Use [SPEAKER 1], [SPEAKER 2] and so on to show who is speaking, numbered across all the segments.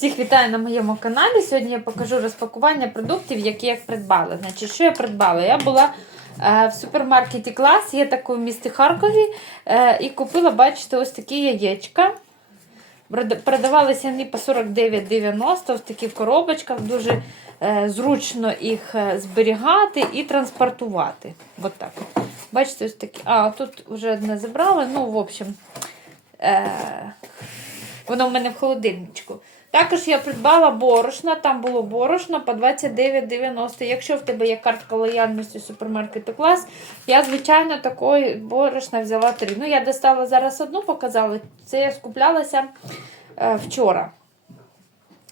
[SPEAKER 1] Всіх вітаю на моєму каналі. Сьогодні я покажу розпакування продуктів, які я придбала. Значить, що я придбала? Я була е, в супермаркеті клас, є такий в місті Харкові, е, і купила, бачите, ось такі яєчка. Продавалися вони по 49,90 в таких коробочках. Дуже е, зручно їх зберігати і транспортувати. От так. Бачите, ось такі. А, тут вже одне забрали. Ну, в общем, воно в мене в холодильничку. Також я придбала борошна, там було борошно по 29,90. Якщо в тебе є картка лояльності супермаркету клас, я, звичайно, такої борошна взяла три. Ну, я достала зараз одну, показала. Це я скуплялася е, вчора.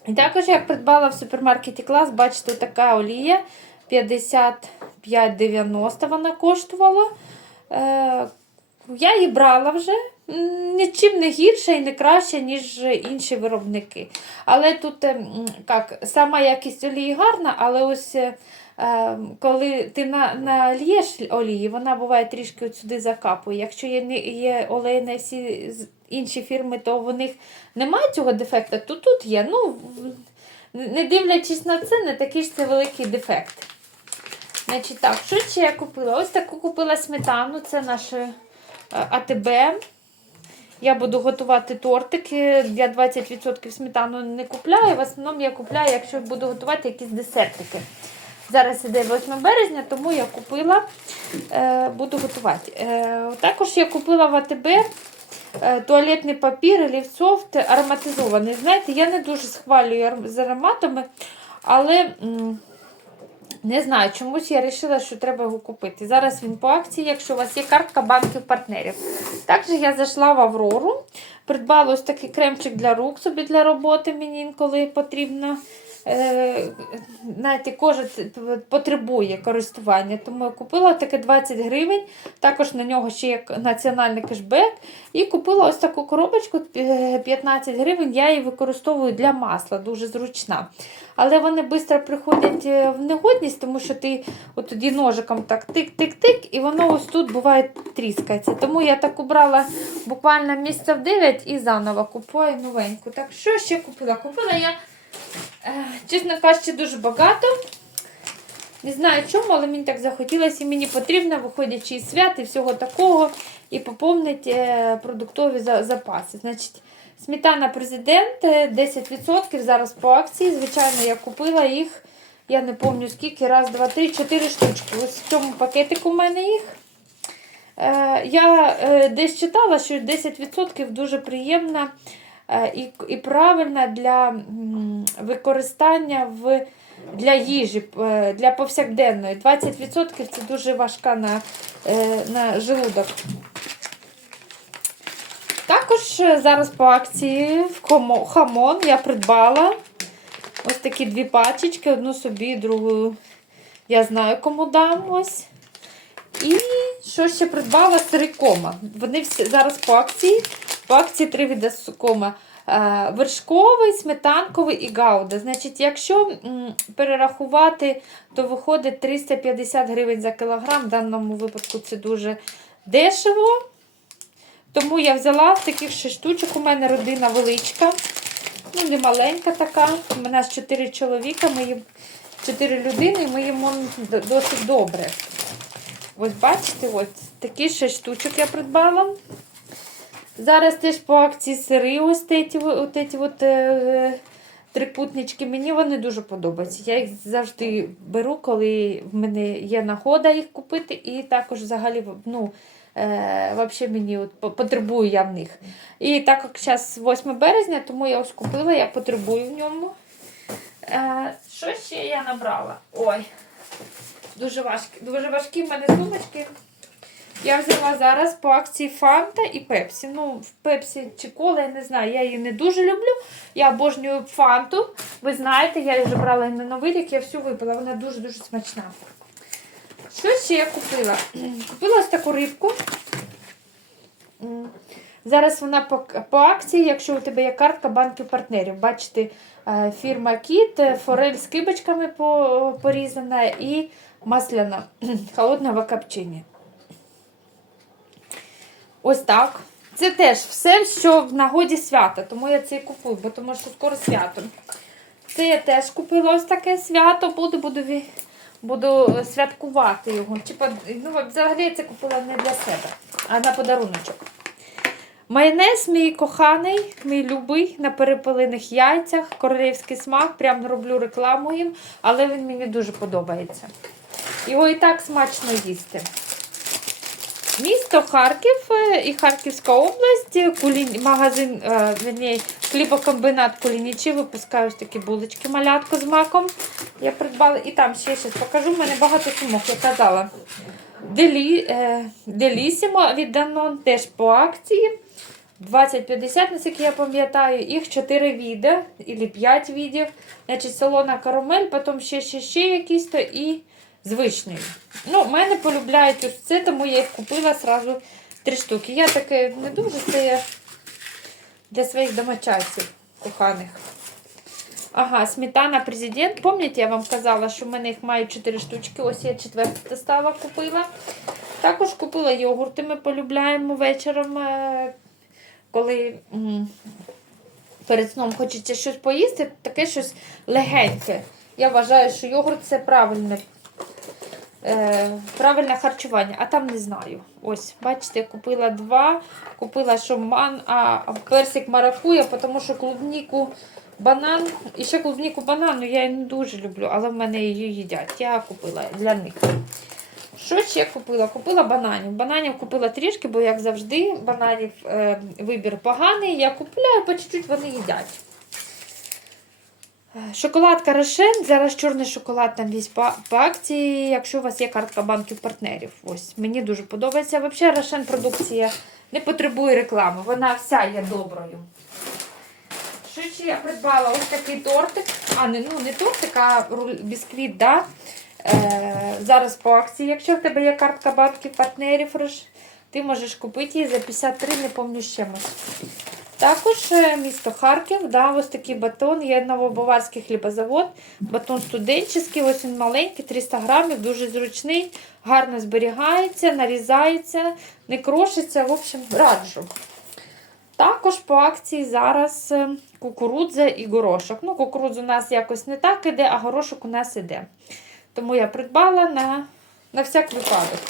[SPEAKER 1] І також я придбала в супермаркеті клас, бачите, така олія 55,90 вона коштувала. Е, я її брала вже. Нічим не гірше і не краще, ніж інші виробники. Але тут е, як, сама якість олії гарна, але ось е, е, коли ти на, налієш олії, вона буває трішки сюди закапує. Якщо є, є олейні всі інші фірми, то в них немає цього дефекту, то тут є. Ну, не дивлячись на це, не такий ж це великий дефект. Значить, так, що ще я купила? Ось таку купила сметану, це наше АТБ. Я буду готувати тортики. Я 20% сметану не купляю. В основному я купляю, якщо буду готувати якісь десертики. Зараз іде 8 березня, тому я купила, е, буду готувати. Е, також я купила в АТБ е, туалетний папір Лівсофт ароматизований. Знаєте, я не дуже схвалюю з ароматами, але. Не знаю, чомусь я вирішила, що треба його купити. Зараз він по акції, якщо у вас є картка банків партнерів. Також я зайшла в Аврору, придбала ось такий кремчик для рук собі для роботи мені інколи потрібно. Е, знаєте, кожен потребує користування. Тому я купила таке 20 гривень, також на нього ще є національний кешбек. І купила ось таку коробочку е, 15 гривень. Я її використовую для масла, дуже зручна. Але вони швидко приходять е, в негодність, тому що ти от тоді ножиком так тик-тик-тик, і воно ось тут буває тріскається. Тому я так убрала буквально місяців 9 і заново купую новеньку. Так що ще купила? Купила я, е, чесно кажучи, дуже багато. Не знаю чому, але мені так захотілося і мені потрібно, виходячи із свят і всього такого, і поповнити е, продуктові запаси. Значить, сметана президент е, 10% зараз по акції. Звичайно, я купила їх. Я не пам'ятаю скільки, раз, два, три, чотири штучки. Ось в цьому пакетику в мене їх. Е, я е, десь читала, що 10% дуже приємна е, і, правильна для використання в, для їжі, для повсякденної. 20% це дуже важка на, на желудок. Також зараз по акції в хамон я придбала ось такі дві пачечки, одну собі, другу я знаю, кому дам ось. І що ще придбала? Сири кома. Вони всі зараз по акції. По акції три види кома. Е, Вершковий, сметанковий і гауда. Значить, якщо перерахувати, то виходить 350 гривень за кілограм. В даному випадку це дуже дешево. Тому я взяла таких 6 штучок. У мене родина величка. Ну, не маленька така. У ж 4 чоловіка, ми їм 4 людини, і ми їмо досить добре. Ось бачите, ось такі 6 штучок я придбала. Зараз теж по акції сири, ось ці от, е, трикутнички. Мені вони дуже подобаються. Я їх завжди беру, коли в мене є нагода їх купити. І також взагалі ну, е, вообще мені от, потребую я в них. І так як зараз 8 березня, тому я ось купила, я потребую в ньому. Е, що ще я набрала? Ой. Дуже важкі, дуже важкі в мене сумочки. Я взяла зараз по акції Фанта і Пепсі. Ну, в Пепсі чи кола, я не знаю, я її не дуже люблю. Я обожнюю фанту. Ви знаєте, я вже брала на новий рік, я всю випила, вона дуже-дуже смачна. Що ще я купила? Купила ось таку рибку. Зараз вона по, по акції, якщо у тебе є картка банків партнерів. Бачите, е, фірма Кіт, е, форель з кибочками порізана і масляна холодного копчення. Ось так. це теж все, що в нагоді свята, тому я це і купую, бо тому що скоро свято. Це я теж купила ось таке свято, буду, буду, буду е, святкувати його. Типа, ну, взагалі я це купила не для себе, а на подаруночок. Майонез мій коханий, мій любий на перепелиних яйцях, королівський смак, прям роблю рекламу їм, але він мені дуже подобається. Його і так смачно їсти. Місто Харків е, і Харківська область, е, кулі... магазин, е, верні, хлібокомбінат Кулінічі випускає такі булочки малятку з маком. Я придбала і там ще щось покажу. У мене багато сумок, я казала. Делі, Делісімо від Данон теж по акції. 20-50, наскільки я пам'ятаю, їх 4 віда, або 5 відів. Значить, солона карамель, потім ще, ще, ще якісь то і звичний. Ну, мене полюбляють ось це, тому я їх купила сразу 3 штуки. Я таке не дуже це я для своїх домочадців коханих. Ага, сметана президент. Пам'ятаєте, я вам казала, що в мене їх має 4 штучки. Ось я четверту достала, купила. Також купила йогурти. Ми полюбляємо вечором, е, коли перед сном хочеться щось поїсти, таке щось легеньке. Я вважаю, що йогурт це правильне, е, правильне харчування, а там не знаю. Ось, бачите, купила два, купила шуман, а персик маракуя, тому що клубніку банан, і ще клубніку банану я не дуже люблю, але в мене її їдять. Я купила для них. Що ще купила? Купила бананів. Бананів купила трішки, бо, як завжди, бананів е, вибір поганий. Я купляю, по чуть-чуть вони їдять. Е, Шоколадка Рошен. Зараз чорний шоколад там весь по, по акції, якщо у вас є картка банків партнерів. Ось, Мені дуже подобається. Взагалі, Рошен продукція не потребує реклами. Вона вся є доброю. Що ще я придбала? Ось такий тортик. А, не, ну, не тортик, а бісквіт, да? Е, зараз по акції. Якщо в тебе є картка банків партнерів, ти можеш купити її за 53, не пам'ятаю з чимось. Також е, місто Харків, да, ось такий батон, є новобаварський хлібозавод, батон студенчий, ось він маленький, 300 грамів, дуже зручний, гарно зберігається, нарізається, не крошиться, в общем, раджу. Також по акції зараз е, кукурудза і горошок. Ну, кукурудза у нас якось не так іде, а горошок у нас іде. Тому я придбала на, на всяк випадок.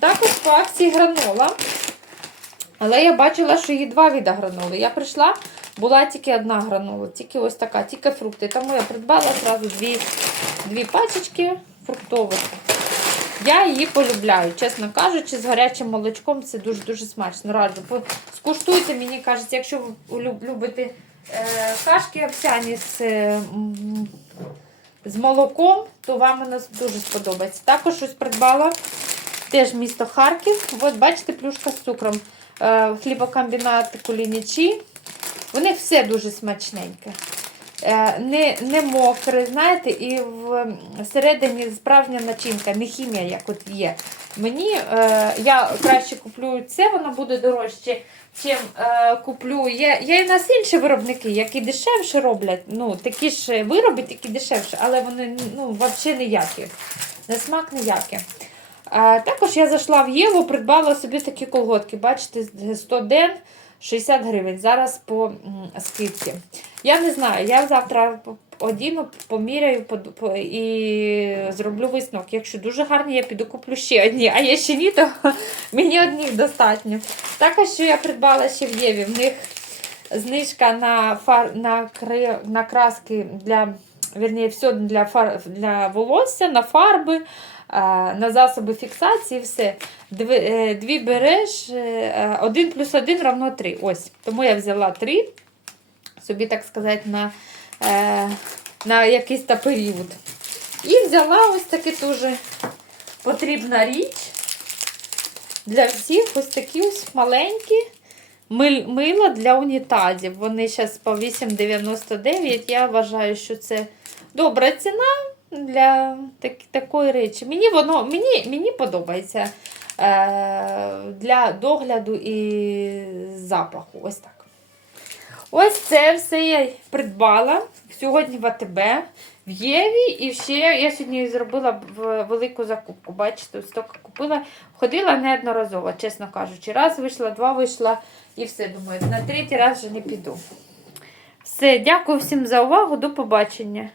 [SPEAKER 1] Також по акції гранола. Але я бачила, що є два види граноли. Я прийшла, була тільки одна гранола, тільки ось така, тільки фрукти. Тому я придбала одразу дві, дві пачечки фруктових. Я її полюбляю, чесно кажучи, з гарячим молочком це дуже-дуже смачно. Раджу. Скуштуйте, мені кажеться, якщо ви любите е, кашки овсяні з, е, з молоком, то вам воно дуже сподобається. Також щось придбала. Теж місто Харків. От бачите, плюшка з цукром. Е, хлібокомбінат кулінічі. У них все дуже смачненьке. Е, не, не мокре, знаєте, і всередині справжня начинка, не хімія, як от є. Мені е, я краще куплю це, воно буде дорожче, чим е, куплю. Є, є і нас інші виробники, які дешевше роблять. Ну, такі ж вироби, тільки дешевше, але вони ну, взагалі ніякі. На смак ніякий. А, також я зайшла в Єву, придбала собі такі колготки. Бачите, 100 ден 60 гривень. Зараз по скидці. Я не знаю, я завтра одіну, поміряю і зроблю висновок. Якщо дуже гарні, я піду куплю ще одні. А якщо ні, то мені одних достатньо. Також що я придбала ще в Єві. В них знижка на, фар, на, кри, на краски для, вірніше, все для, фар, для волосся, на фарби. На засоби фіксації, все. Дві, е, дві береш, е, один плюс один равно три. Ось. Тому я взяла три, собі, так сказати, на, е, на якийсь та період. І взяла ось таки дуже потрібна річ для всіх. Ось такі ось маленькі мил, мила для унітазів. Вони зараз по 8,99. Я вважаю, що це добра ціна для так, такої речі. Мені воно мені, мені подобається е, для догляду і запаху. Ось так. Ось це все я придбала сьогодні в АТБ, в Єві. І ще я сьогодні зробила велику закупку. Бачите, ось тільки купила. Ходила неодноразово, чесно кажучи. Раз вийшла, два вийшла і все. Думаю, на третій раз вже не піду. Все, дякую всім за увагу. До побачення.